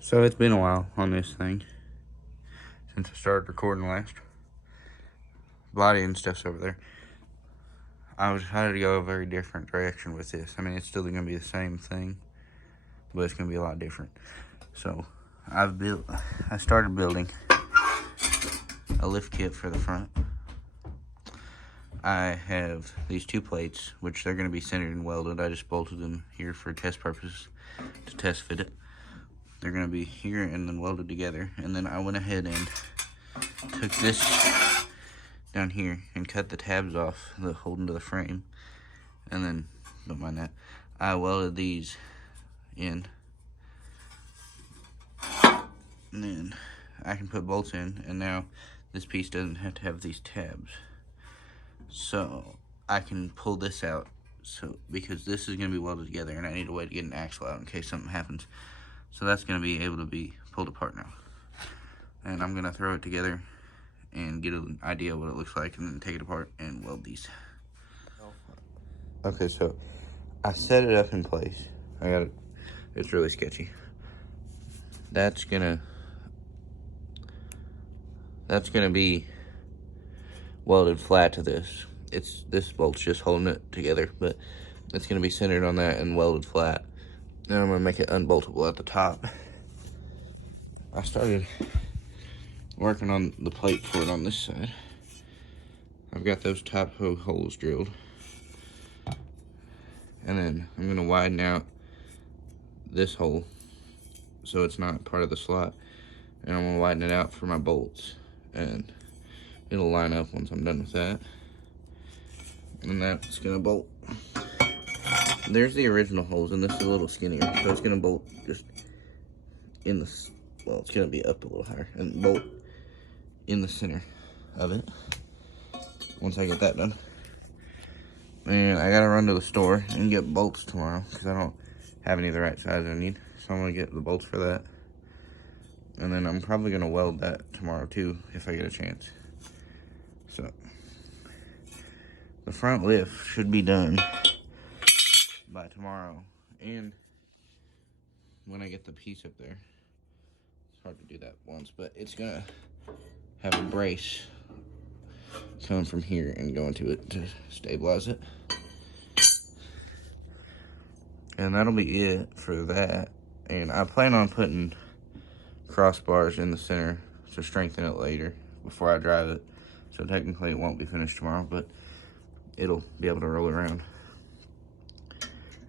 So it's been a while on this thing since I started recording last. Body and stuff's over there. I was decided to go a very different direction with this. I mean, it's still going to be the same thing, but it's going to be a lot different. So I started building a lift kit for the front. I have these two plates, which they're going to be centered and welded. I just bolted them here for test purposes to test fit it. They're going to be here and then welded together. And then I went ahead and took this down here and cut the tabs off that hold into the frame. And then, don't mind that, I welded these in. And then I can put bolts in, and now this piece doesn't have to have these tabs. So I can pull this out, because this is going to be welded together, and I need a way to get an axle out in case something happens. So that's going to be able to be pulled apart now. And I'm going to throw it together and get an idea of what it looks like, and then take it apart and weld these. Okay, so I set it up in place. It's really sketchy. That's gonna be welded flat to this. This bolt's just holding it together, but it's gonna be centered on that and welded flat. Then I'm gonna make it unboltable at the top. I started working on the plate for it on this side. I've got those top holes drilled. And then I'm gonna widen out this hole so it's not part of the slot. And I'm gonna widen it out for my bolts. And it'll line up once I'm done with that. And that's gonna bolt. There's the original holes, and this is a little skinnier. So it's gonna bolt just in the, well, it's gonna be up a little higher and bolt in the center of it once I get that done. And I gotta run to the store and get bolts tomorrow because I don't have any of the right size I need. So I'm gonna get the bolts for that. And then I'm probably gonna weld that tomorrow too if I get a chance. So the front lift should be done by tomorrow. And when I get the piece up there, it's hard to do that once, but it's gonna have a brace coming from here and going to it to stabilize it. And that'll be it for that. And I plan on putting crossbars in the center to strengthen it later before I drive it. So technically it won't be finished tomorrow, but it'll be able to roll around.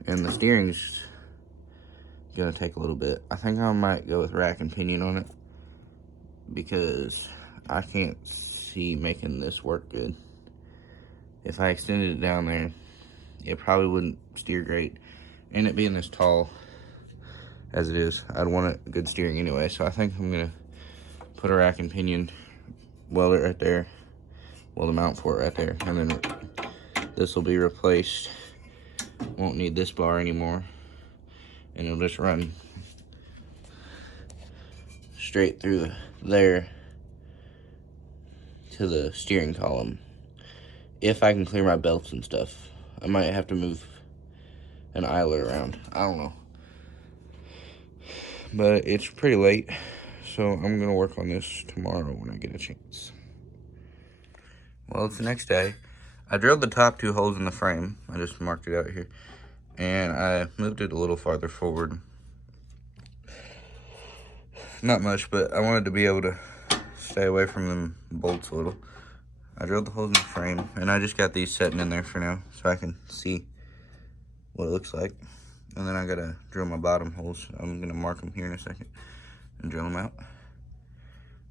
And the steering's gonna take a little bit. I think I might go with rack and pinion on it because I can't see making this work good. If I extended it down there, it probably wouldn't steer great. And it being this tall as it is, I'd want it good steering anyway. So I think I'm gonna put a rack and pinion, weld it right there, weld a mount for it right there, and then this will be replaced. Won't need this bar anymore, and it'll just run straight through there to the steering column. If I can clear my belts and stuff, I might have to move an idler around. I don't know. But it's pretty late, so I'm gonna work on this tomorrow when I get a chance. Well, it's the next day. I drilled the top two holes in the frame. I just marked it out here. And I moved it a little farther forward. Not much, but I wanted to be able to stay away from them bolts a little. I drilled the holes in the frame, and I just got these setting in there for now so I can see what it looks like. And then I gotta drill my bottom holes. I'm gonna mark them here in a second and drill them out.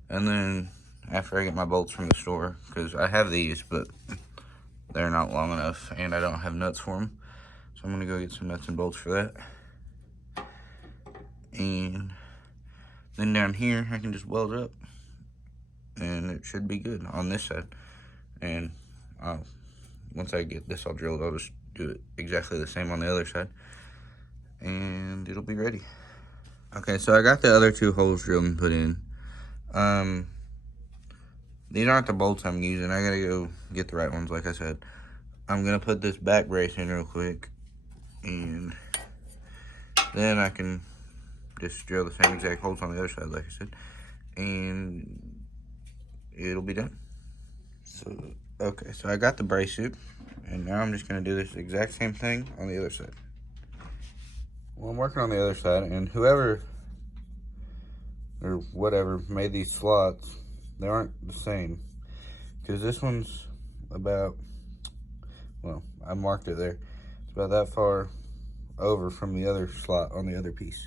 And then after I get my bolts from the store, because I have these, but they're not long enough and I don't have nuts for them. So I'm gonna go get some nuts and bolts for that. And then down here, I can just weld up and it should be good on this side. And once I get this all drilled, I'll just do it exactly the same on the other side. And it'll be ready. Okay, so I got the other two holes drilled and put in. These aren't the bolts I'm using. I gotta go get the right ones, like I said. I'm gonna put this back brace in real quick, and then I can just drill the same exact holes on the other side, like I said, and it'll be done. So, okay, so I got the brace suit, and now I'm just gonna do this exact same thing on the other side. Well, I'm working on the other side, and whoever or whatever made these slots, they aren't the same, because this one's about, well, I marked it there, it's about that far over from the other slot on the other piece.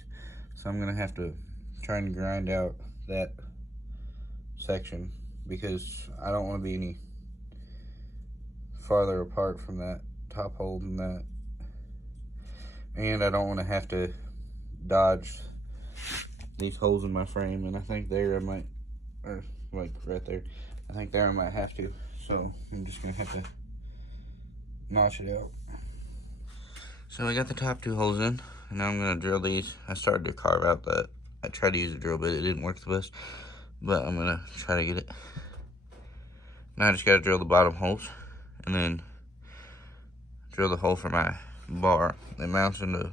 So I'm gonna have to try and grind out that section, because I don't want to be any farther apart from that top hole than that, and I don't want to have to dodge these holes in my frame. And I think there I might, or like right there, I think there I might have to, so I'm just gonna have to notch it out. So I got the top 2 holes in, and now I'm gonna drill these. I started to carve out that, I tried to use a drill bit, it didn't work the best, but I'm gonna try to get it. Now I just gotta drill the bottom holes, and then drill the hole for my bar that mounts into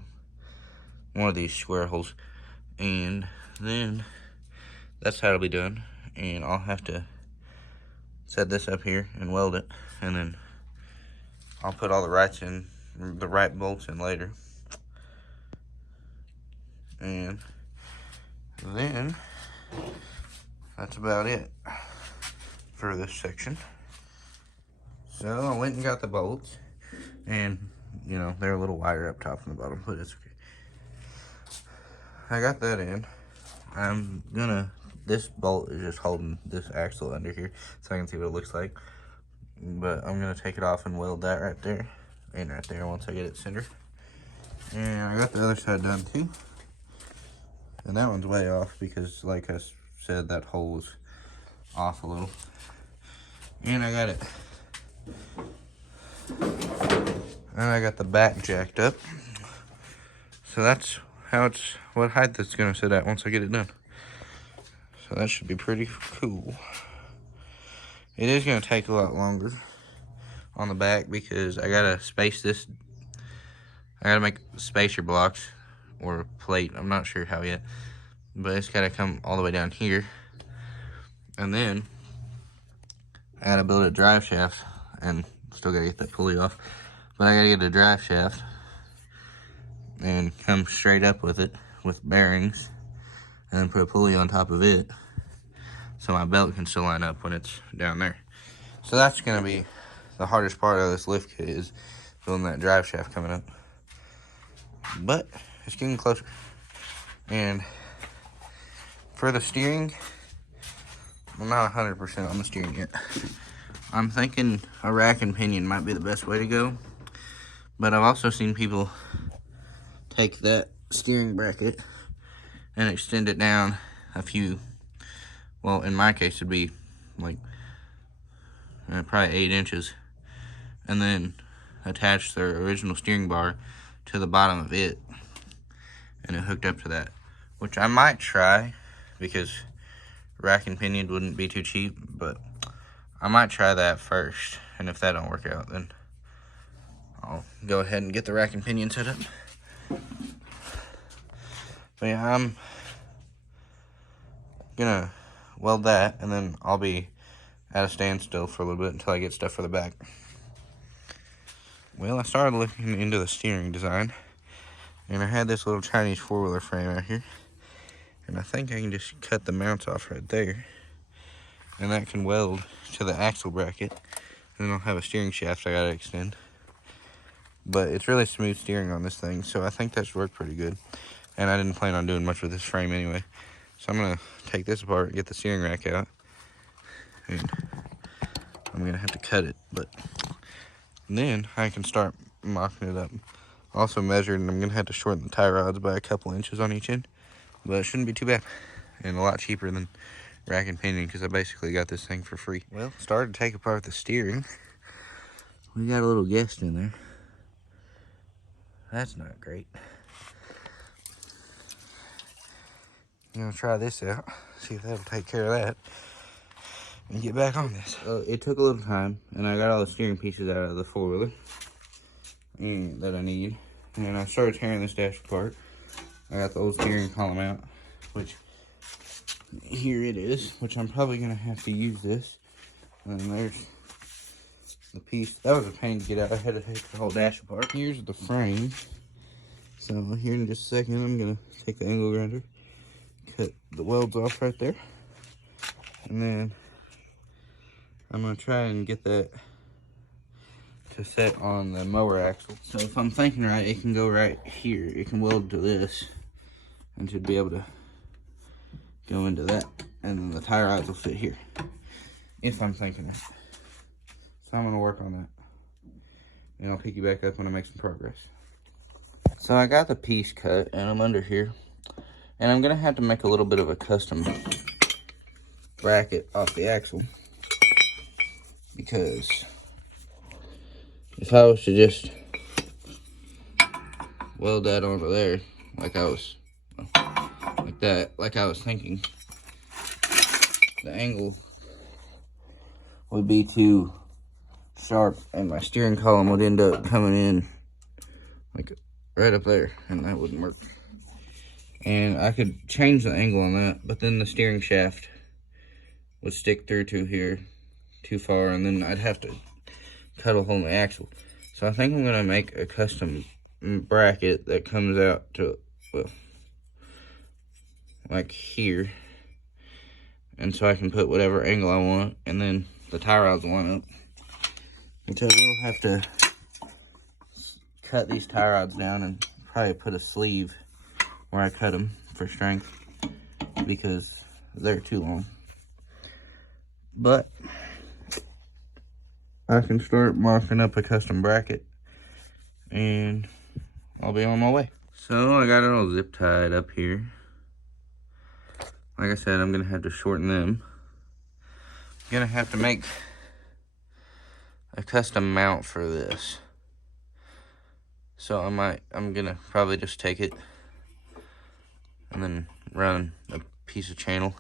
one of these square holes, and then that's how it'll be done. And I'll have to set this up here and weld it, and then I'll put all the right bolts in later, and then that's about it for this section. So I went and got the bolts, and you know, they're a little wider up top and the bottom, but it's okay. I got that in. This bolt is just holding this axle under here, so I can see what it looks like. But I'm gonna take it off and weld that right there, and right there once I get it centered. And I got the other side done too. And that one's way off because, like I said, that hole was off a little. And I got it. And I got the back jacked up. So that's what height that's gonna sit at once I get it done. So that should be pretty cool. It is gonna take a lot longer on the back because I gotta space this. I gotta make spacer blocks or plate. I'm not sure how yet, but it's gotta come all the way down here. And then I gotta build a drive shaft, and still gotta get that pulley off. But I gotta get a drive shaft and come straight up with it with bearings, and then put a pulley on top of it so my belt can still line up when it's down there. So that's gonna be the hardest part of this lift kit, is building that drive shaft coming up. But it's getting closer. And for the steering, I'm not 100% on the steering yet. I'm thinking a rack and pinion might be the best way to go. But I've also seen people take that steering bracket and extend it down a few, well, in my case it'd be like probably 8 inches, and then attach their original steering bar to the bottom of it, and it hooked up to that, which I might try because rack and pinion wouldn't be too cheap, but I might try that first, and if that don't work out, then I'll go ahead and get the rack and pinion set up. But yeah, I'm gonna weld that, and then I'll be at a standstill for a little bit until I get stuff for the back. Well, I started looking into the steering design, and I had this little Chinese 4-wheeler frame out here, and I think I can just cut the mounts off right there, and that can weld to the axle bracket, and then I'll have a steering shaft I gotta extend. But it's really smooth steering on this thing, so I think that should work pretty good. And I didn't plan on doing much with this frame anyway, so I'm gonna take this apart, get the steering rack out, and I'm gonna have to cut it, but then I can start mocking it up. Also measured, and I'm gonna have to shorten the tie rods by a couple inches on each end, but it shouldn't be too bad, and a lot cheaper than rack and pinion because I basically got this thing for free. Well, started to take apart the steering. We got a little guest in there. That's not great. I'm gonna try this out, see if that'll take care of that, and get back on this. It took a little time, and I got all the steering pieces out of the 4-wheeler that I need, and I started tearing this dash apart, I got the old steering column out, which here it is, which I'm probably gonna have to use this. And then there's the piece. That was a pain to get out. I had to take the whole dash apart. Here's the frame. So here in just a second, I'm gonna take the angle grinder, cut the welds off right there, and then I'm gonna try and get that to set on the mower axle. So if I'm thinking right, it can go right here. It can weld to this and should be able to go into that. And then the tire rods will fit here, if I'm thinking it. So I'm gonna work on that. And I'll pick you back up when I make some progress. So I got the piece cut and I'm under here. And I'm gonna have to make a little bit of a custom bracket off the axle. Because if I was to just weld that onto there, like I was thinking, the angle would be too sharp and my steering column would end up coming in like right up there, and that wouldn't work. And I could change the angle on that, but then the steering shaft would stick through to here too far, and then I'd have to cut a hole in the axle. So I think I'm gonna make a custom bracket that comes out to, well, like here, and so I can put whatever angle I want, and then the tie rods line up, which I will have to cut these tie rods down and probably put a sleeve where I cut them for strength, because they're too long. But I can start marking up a custom bracket and I'll be on my way. So I got it all zip tied up here. Like I said, I'm gonna have to shorten them. I'm gonna have to make a custom mount for this. So I'm gonna probably just take it and then run a piece of channel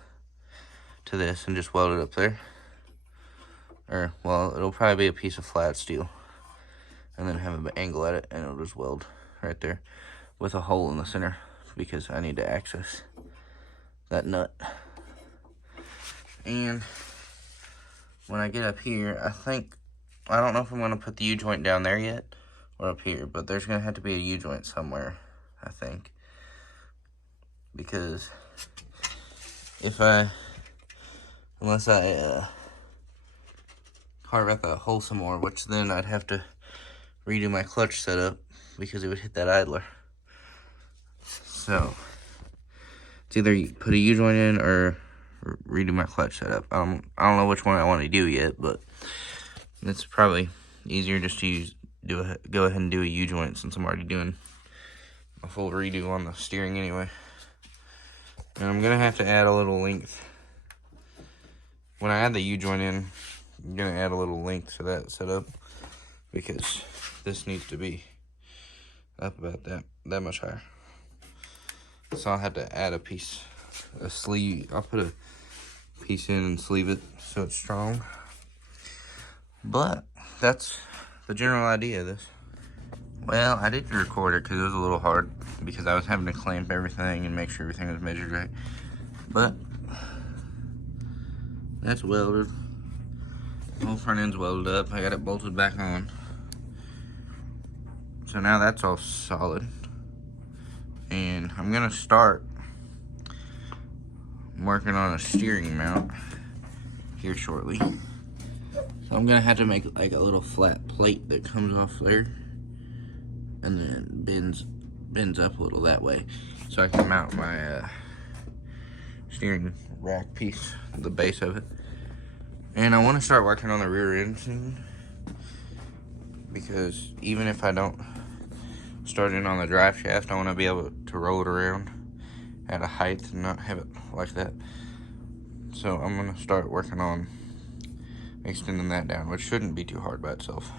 to this and just weld it up there. Or, well, it'll probably be a piece of flat steel, and then have an angle at it, and it'll just weld right there with a hole in the center, because I need to access that nut. And when I get up here, I don't know if I'm going to put the U-joint down there yet, or up here, but there's going to have to be a U-joint somewhere, I think. Because unless I carve out the hole some more, which then I'd have to redo my clutch setup because it would hit that idler. So it's either you put a U-joint in or redo my clutch setup. I don't know which one I want to do yet, but it's probably easier just to go ahead and do a U-joint, since I'm already doing a full redo on the steering anyway. And I'm gonna have to add a little length. When I add the U-joint in, I'm gonna add a little length to that setup, because this needs to be up about that much higher. So I'll have to add a sleeve. I'll put a piece in and sleeve it so it's strong. But that's the general idea of this. Well, I didn't record it because it was a little hard, because I was having to clamp everything and make sure everything was measured right. But that's welded. The whole front end's welded up. I got it bolted back on. So now that's all solid. And I'm gonna start working on a steering mount here shortly. So I'm gonna have to make like a little flat plate that comes off there and then bends up a little that way, so I can mount my steering rack piece, the base of it. And I want to start working on the rear end soon, because even if I don't start in on the drive shaft, I want to be able to roll it around at a height and not have it like that. So I'm going to start working on extending that down, which shouldn't be too hard by itself.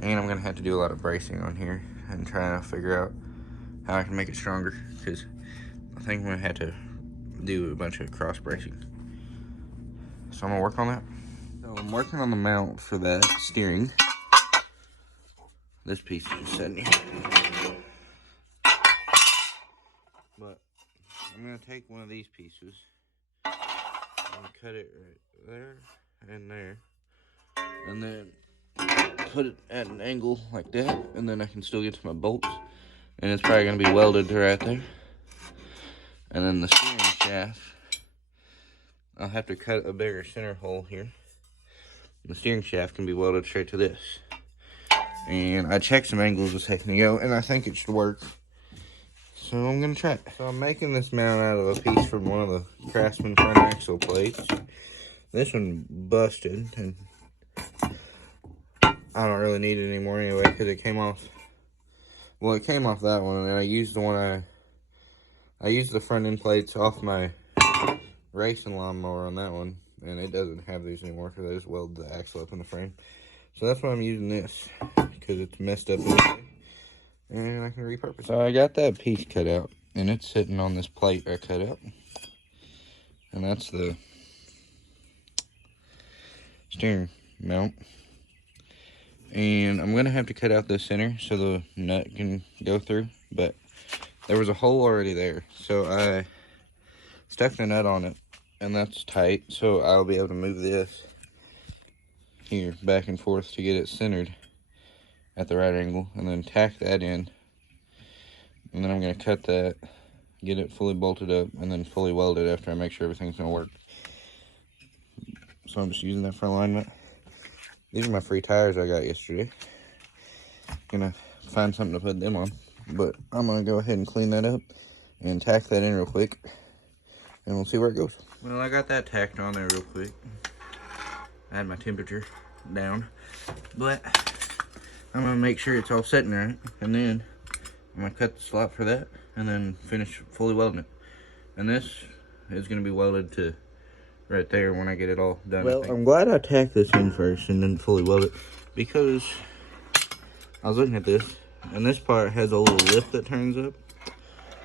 And I'm going to have to do a lot of bracing on here and try to figure out how I can make it stronger, because I think I'm going to have to do a bunch of cross bracing. So I'm going to work on that. So I'm working on the mount for that steering. This piece is sitting here. going to take one of these pieces and cut it right there and there. And then put it at an angle like that. And then I can still get to my bolts. And it's probably going to be welded to right there. And then the steering shaft, I'll have to cut a bigger center hole here. The steering shaft can be welded straight to this. And I checked some angles a second ago, and I think it should work. So I'm gonna try it. So I'm making this mount out of a piece from one of the Craftsman front axle plates. This one busted, and I don't really need it anymore anyway, because it came off. Well, it came off that one, and I used the one I used the front end plates off my racing lawnmower on that one, and it doesn't have these anymore because I just welded the axle up in the frame. So that's why I'm using this, because it's messed up anyway, and I can repurpose it. So I got that piece cut out, and it's sitting on this plate I cut out, and that's the steering mount. And I'm gonna have to cut out the center so the nut can go through, but there was a hole already there, so I stuck the nut on it, and that's tight, so I'll be able to move this here back and forth to get it centered at the right angle, and then tack that in. And then I'm going to cut that, get it fully bolted up, and then fully weld it after I make sure everything's going to work. So I'm just using that for alignment. These are my free tires I got yesterday. Gonna find something to put them on, but I'm gonna go ahead and clean that up and tack that in real quick, and we'll see where it goes. Well, I got that tacked on there real quick. I had my temperature down, but I'm gonna make sure it's all sitting right, and then I'm gonna cut the slot for that, and then finish fully welding it. And this is gonna be welded to right there when I get it all done. Well, I'm glad I tacked this in first and then fully weld it, because I was looking at this, and this part has a little lip that turns up,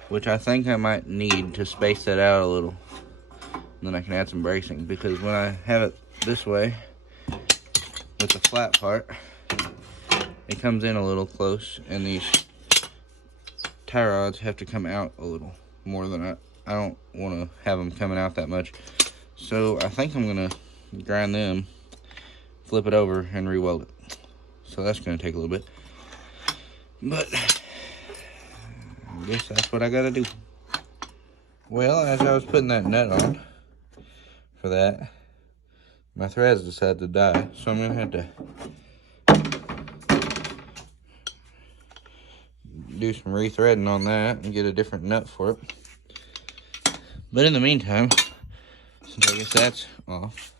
which I think I might need to space that out a little. And then I can add some bracing, because when I have it this way, with the flat part, it comes in a little close, and these tie rods have to come out a little more than I don't want to have them coming out that much. So I think I'm gonna grind them, flip it over, and re-weld it. So that's gonna take a little bit, but I guess that's what I gotta do. Well, as I was putting that nut on for that, my threads decided to die, so I'm gonna have to do some re-threading on that and get a different nut for it. But in the meantime, since I guess that's off,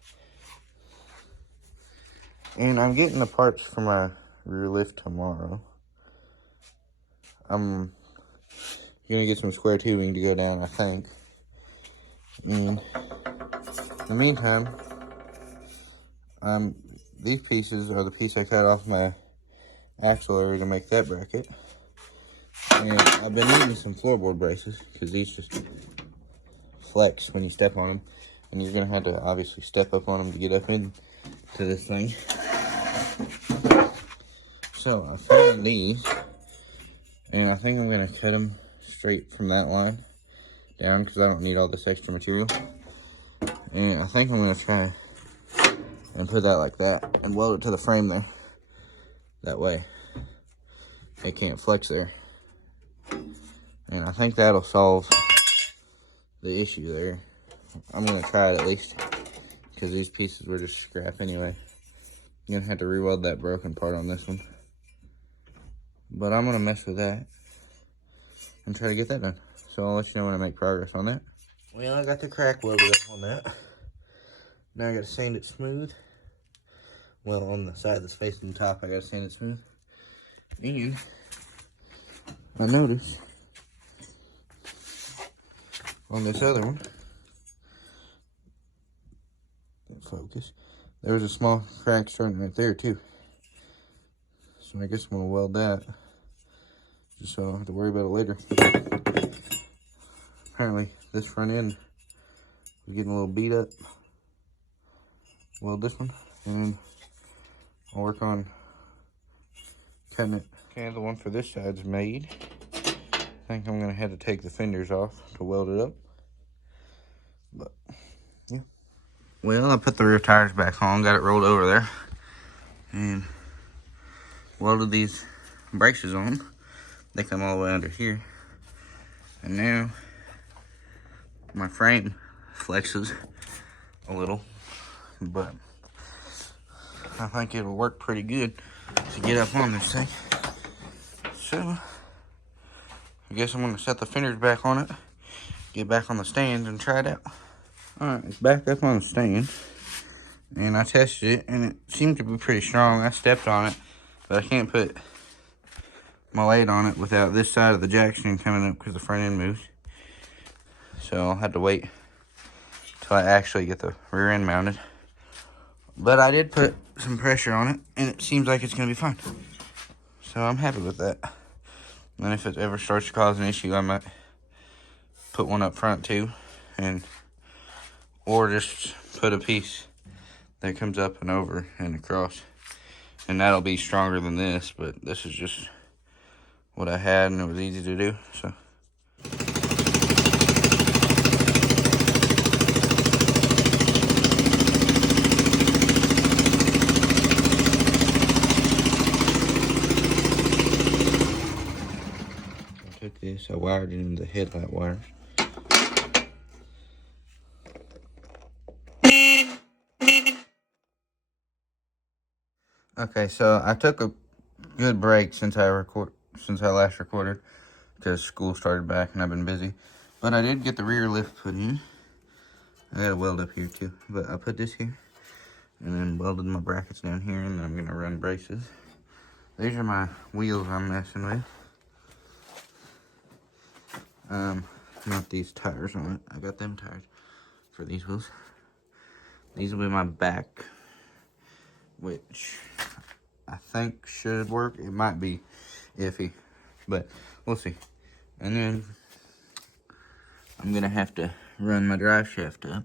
and I'm getting the parts for my rear lift tomorrow. I'm gonna get some square tubing to go down, I think. And in the meantime, these pieces are the piece I cut off my axle area to make that bracket. And I've been needing some floorboard braces, because these just flex when you step on them. And you're gonna have to obviously step up on them to get up into this thing. So I found these, and I think I'm gonna cut them straight from that line down, because I don't need all this extra material. And I think I'm gonna try and put that like that and weld it to the frame there. That way it can't flex there. And I think that'll solve the issue there. I'm gonna try it at least, because these pieces were just scrap anyway. I'm gonna have to re-weld that broken part on this one, but I'm gonna mess with that and try to get that done. So I'll let you know when I make progress on that. Well, I got the crack welded up on that. Now I gotta sand it smooth. Well, on the side that's facing the top, I gotta sand it smooth. And I noticed on this other one, focus, there was a small crack starting right there too. So I guess I'm gonna weld that, just so I don't have to worry about it later. Apparently this front end was getting a little beat up. Weld this one, and I'll work on cutting it. Okay, the one for this side's made. I think I'm gonna have to take the fenders off to weld it up. But yeah. Well, I put the rear tires back on, got it rolled over there, and welded these braces on. They come all the way under here, and now my frame flexes a little, but I think it'll work pretty good to get up on this thing. So I guess I'm gonna set the fenders back on it, get back on the stand, and try it out. Alright, it's back up on the stand, and I tested it, and it seemed to be pretty strong. I stepped on it, but I can't put my weight on it without this side of the jack stand coming up because the front end moves. So I'll have to wait till I actually get the rear end mounted. But I did put some pressure on it, and it seems like it's going to be fine. So I'm happy with that. And if it ever starts to cause an issue, I might put one up front too, or just put a piece that comes up and over and across. And that'll be stronger than this, but this is just what I had, and it was easy to do, so. I took this, I wired it into the headlight wires. Okay, so I took a good break since I last recorded, because school started back and I've been busy. But I did get the rear lift put in. I got a weld up here too, but I put this here and then welded my brackets down here, and then I'm gonna run braces. These are my wheels I'm messing with. Not these tires on it. I got them tires for these wheels. These will be my back, which I think should work. It might be iffy, but we'll see. And then I'm gonna have to run my drive shaft up.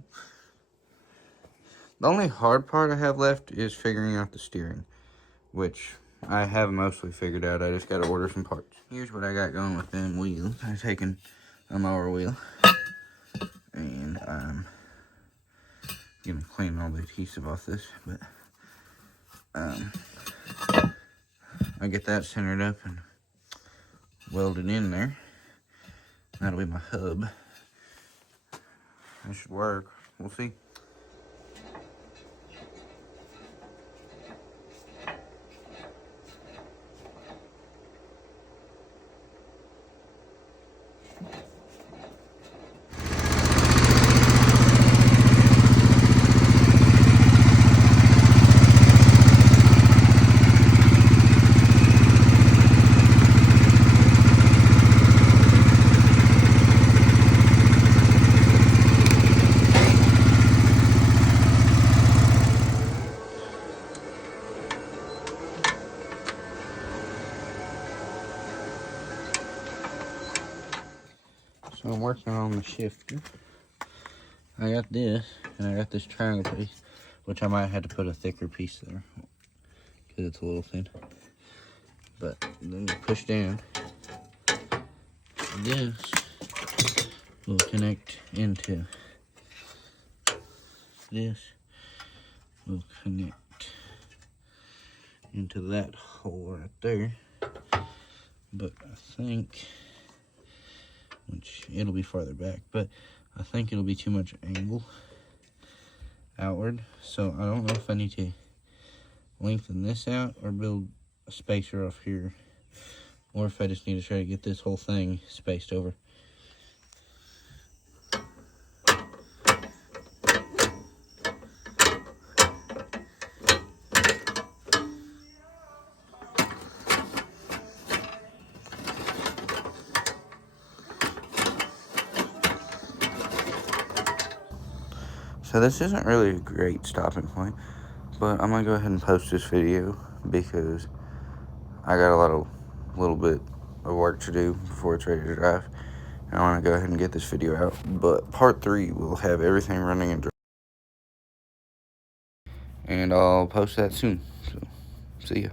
The only hard part I have left is figuring out the steering, which I have mostly figured out. I just gotta order some parts. Here's what I got going with them wheels. I've taken a mower wheel, and I'm gonna clean all the adhesive off this, but I get that centered up and welded in there. That'll be my hub. That should work. We'll see. So I'm working on the shifter. I got this, and I got this triangle piece, which I might have to put a thicker piece there, because it's a little thin. But then you push down, this will connect into this, will connect into that hole right there. But I think, which it'll be farther back, but I think it'll be too much angle outward. So I don't know if I need to lengthen this out or build a spacer off here, or if I just need to try to get this whole thing spaced over. So this isn't really a great stopping point, but I'm gonna go ahead and post this video because I got a little bit of work to do before it's ready to drive. And I wanna go ahead and get this video out, but part 3 will have everything running and I'll post that soon. So see ya.